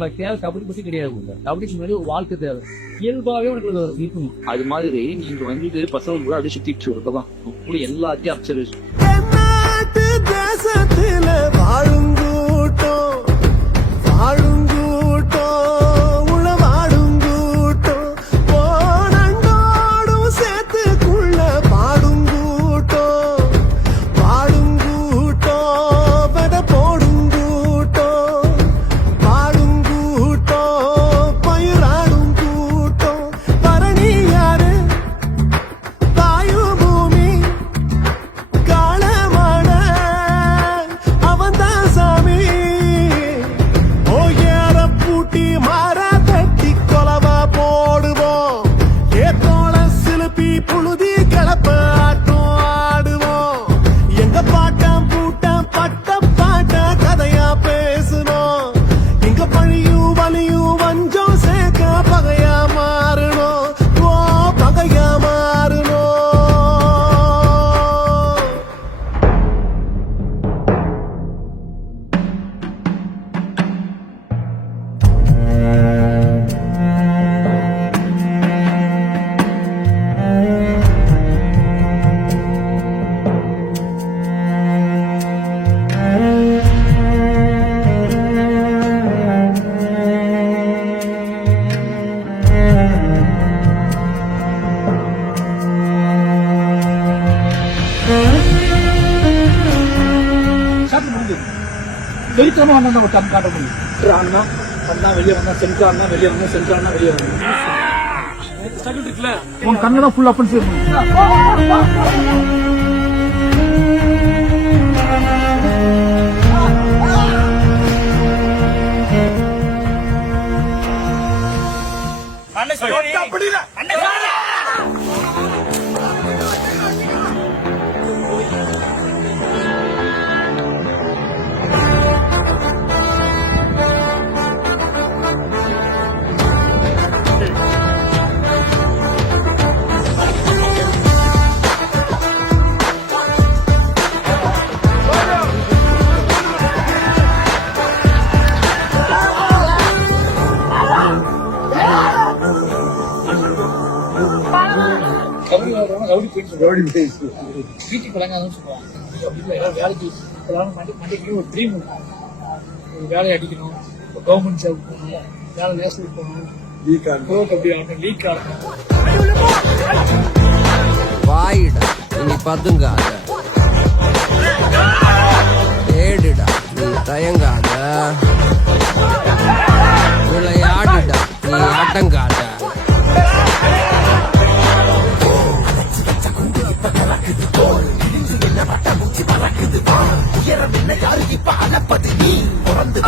உனக்கு தேவை கபடி பத்தி கிடையாது. கபடிக்கு முன்னாடி ஒரு வாழ்க்கை தேவை. இயல்பாவே உனக்கு இருக்கணும். அது மாதிரி நீங்க வந்துட்டு பசங்க கூட அப்படியே சுத்திட்டு இருக்கதான் அப்படி எல்லாத்தையும் அப்சர்வேஷன். தேசத்துல வாழுங்கூட்டம் உள்ள வாழுங்கூட்டம் போனோடும் சேர்த்துக்குள்ள பாடுங்கூட்டம் வெத போடுங்கூட்டம் பாடுங்கூட்டம் பயிராடும் கூட்டம் பரணி யாரு வாயு பூமி காலமான அவன்தான் சாமி ஓயர பூட்டி மாறா தட்டி கொலவா போடுவோம் ஏத்தோள சிலுப்பி புழுதி கிளப்ப ஆட்டம் ஆடுவோம் எங்க பாட்டம் பூட்டம் பட்ட பாட்ட கதையா பேசணும் எங்க பழியும் வலியும் வஞ்சம் சேர்க்க பகையா மாறணும் ஓ பகையா மாறணும். வெளித்தரமா வந்தா ஒரு டம் காட்ட முடியும். ஆனா வந்தா வெளியே வந்தா சென்ட்ரா வெளியே வந்தா சென்ட்ரா வெளியே வந்தா ஸ்ட்ரகிள் இருக்குல்ல உன் கண்ணு தான் ஃபுல் அப்பன் சேவ் வீட்டுக்கு பழங்காதுன்னு சொல்லுவாங்க. வேலைக்கு மண்டைக்கு ஒரு ட்ரீம் இருக்கும். ஒரு வேலையை அடிக்கணும், கவர்மெண்ட் ஜாப் போகணும், வேலை நேஷனல் போகணும், அப்படி ஆகணும், லீக் ஆகணும். வாயிடா இனி பதுங்காத, தேடுடா நீ தயங்காத, விளையாடுடா நீ அடங்காத. யாருக்கு இப்ப அலப்பது நீ பிறந்து